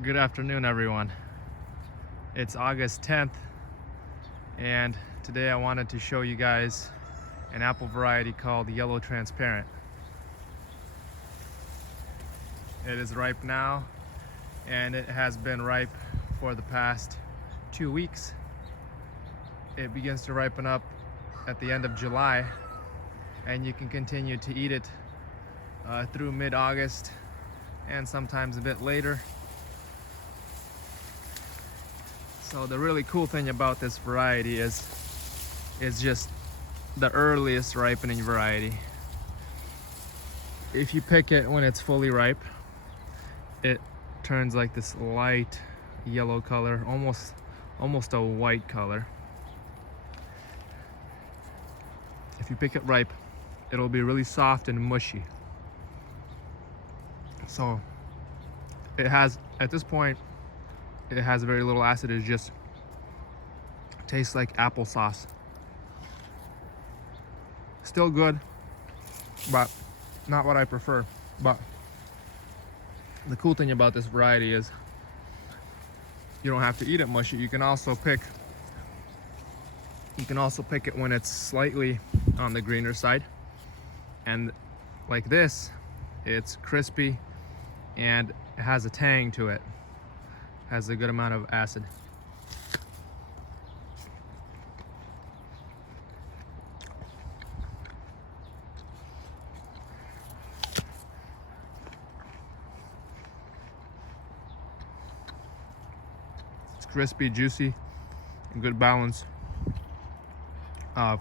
Good afternoon, everyone. It's August 10th, and today I wanted to show you guys an apple variety called Yellow Transparent. It is ripe now, and it has been ripe for the past 2 weeks. It begins to ripen up at the end of July, and you can continue to eat it through mid-August and sometimes a bit later. So the really cool thing about this variety is just the earliest ripening variety. If you pick it when it's fully ripe, it turns like this light yellow color, almost a white color. If you pick it ripe, it'll be really soft and mushy. So it has, at this point, it has very little acid. It just tastes like applesauce. Still good, but not what I prefer. But the cool thing about this variety is you don't have to eat it mushy. You can also pick it when it's slightly on the greener side. And like this, it's crispy and it has a tang to it. Has a good amount of acid. It's crispy, juicy, and good balance of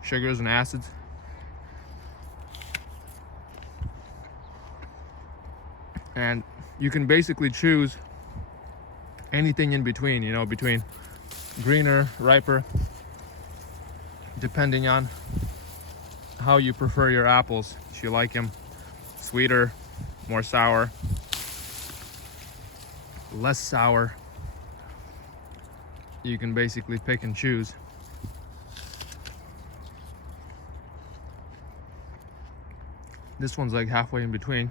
sugars and acids. And you can basically choose anything in between, between greener, riper, depending on how you prefer your apples. If you like them sweeter, more sour, less sour, you can basically pick and choose. This one's like halfway in between.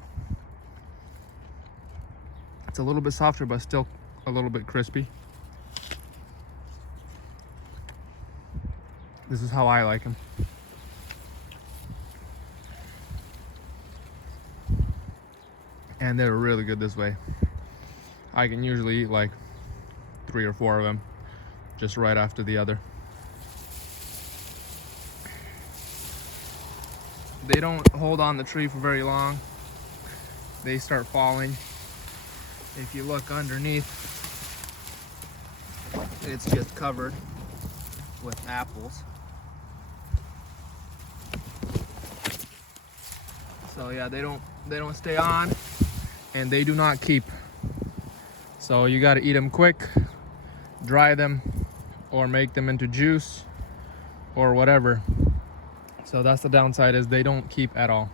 It's a little bit softer, but still a little bit crispy. This is how I like them. And they're really good this way. I can usually eat like 3 or 4 of them just right after the other. They don't hold on the tree for very long. They start falling. If you look underneath, it's just covered with apples. So yeah, they don't stay on, and they do not keep. So you got to eat them quick, dry them, or make them into juice or whatever. So that's the downside, is they don't keep at all.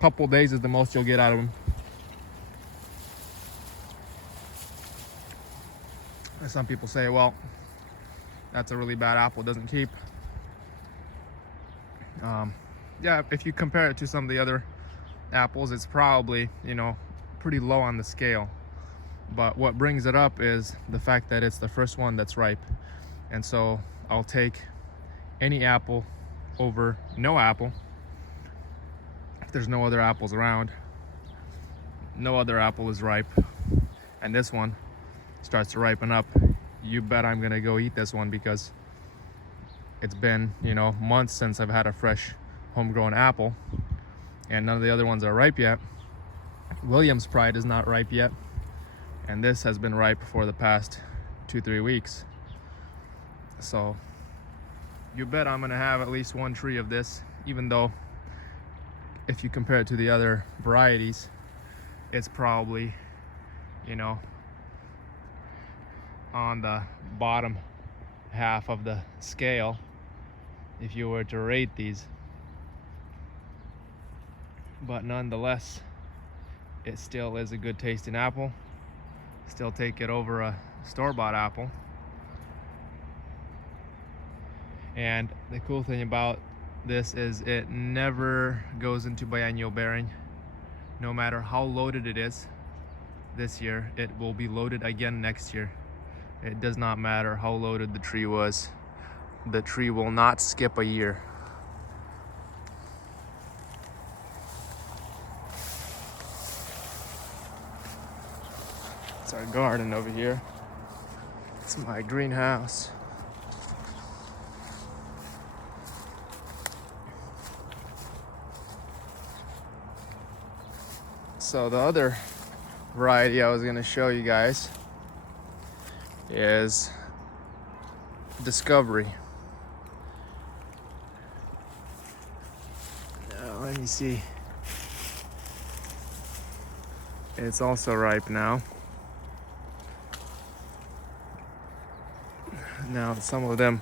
Couple days is the most you'll get out of them. And some people say, well, that's a really bad apple, it doesn't keep. Yeah, if you compare it to some of the other apples, it's probably, pretty low on the scale. But what brings it up is the fact that it's the first one that's ripe. And so I'll take any apple over no apple. If there's no other apples around, no other apple is ripe, and this one starts to ripen up, you bet I'm gonna go eat this one, because it's been, months since I've had a fresh homegrown apple, and none of the other ones are ripe yet. Williams Pride is not ripe yet, and this has been ripe for the past 2-3 weeks. So you bet I'm gonna have at least 1 tree of this, even though if you compare it to the other varieties, it's probably, on the bottom half of the scale if you were to rate these. But nonetheless, it still is a good tasting apple. Still take it over a store-bought apple. And the cool thing about this is it never goes into biennial bearing, no matter how loaded it is. this year, it will be loaded again next year. It does not matter how loaded the tree was. The tree will not skip a year. It's our garden over here. It's my greenhouse. So the other variety I was going to show you guys is Discovery. Now, let me see. It's also ripe now. Now, some of them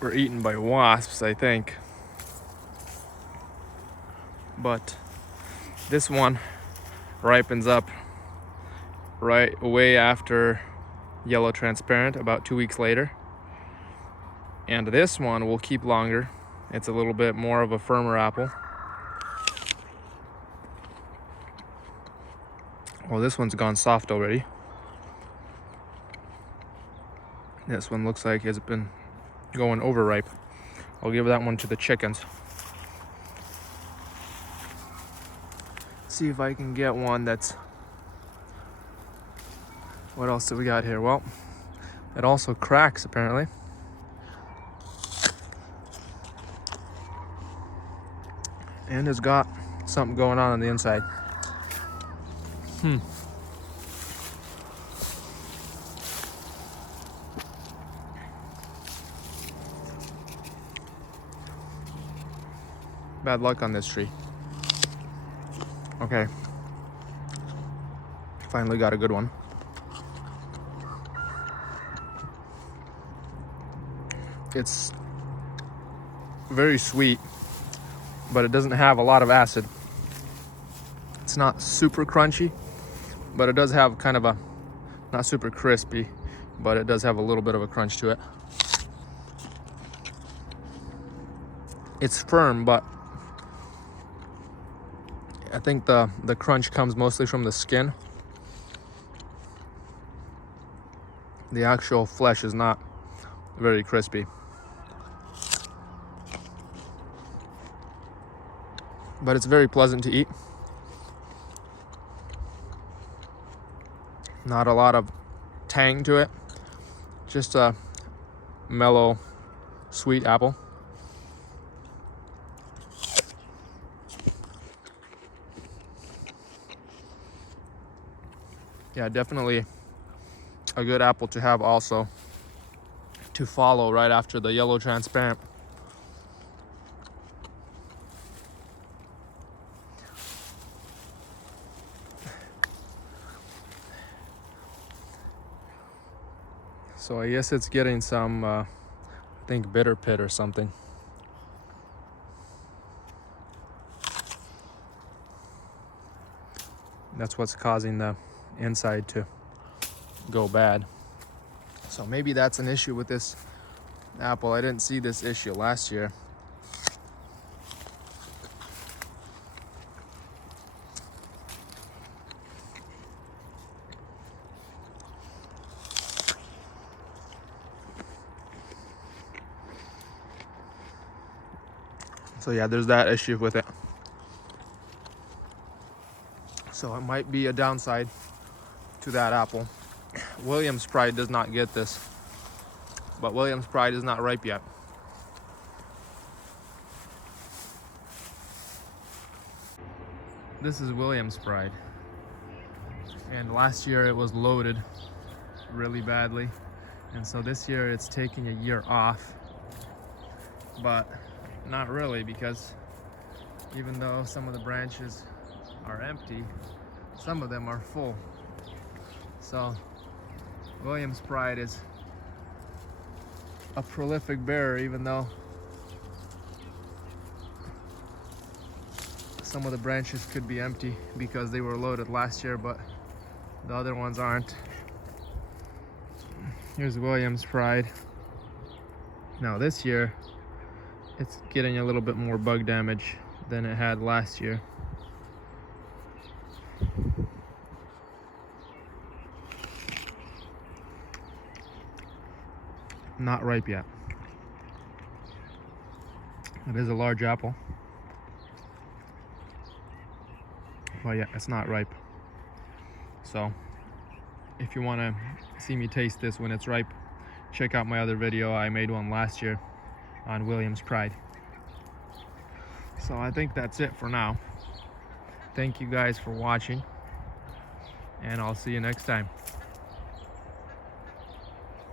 were eaten by wasps, I think. But this one ripens up right away after yellow transparent, about 2 weeks later. And this one will keep longer. It's a little bit more of a firmer apple. Well, this one's gone soft already. This one looks like it's been going overripe. I'll give that one to the chickens. See if I can get one that's... What else do we got here? Well, it also cracks apparently. And it's got something going on the inside. Bad luck on this tree. Okay. Finally got a good one. It's very sweet, but it doesn't have a lot of acid. It's not super crunchy, but it does have kind of a, not super crispy, but it does have a little bit of a crunch to it. It's firm, but I think the crunch comes mostly from the skin. The actual flesh is not very crispy. But it's very pleasant to eat. Not a lot of tang to it. Just a mellow, sweet apple. Yeah, definitely a good apple to have also to follow right after the yellow transparent. So I guess it's getting some, I think bitter pit or something. That's what's causing the inside to go bad. So maybe that's an issue with this apple. I didn't see this issue last year. So yeah, there's that issue with it. So it might be a downside to that apple. Williams Pride does not get this, but Williams Pride is not ripe yet. This is Williams Pride, and last year it was loaded really badly, and so this year it's taking a year off, but not really, because even though some of the branches are empty, some of them are full. So Williams Pride is a prolific bearer, even though some of the branches could be empty because they were loaded last year, but the other ones aren't. Here's Williams Pride. Now this year it's getting a little bit more bug damage than it had last year. not ripe yet. It is a large apple, but yeah, it's not ripe. So if you want to see me taste this when it's ripe, check out my other video. I made one last year on Williams Pride. So I think that's it for now. Thank you guys for watching, and I'll see you next time.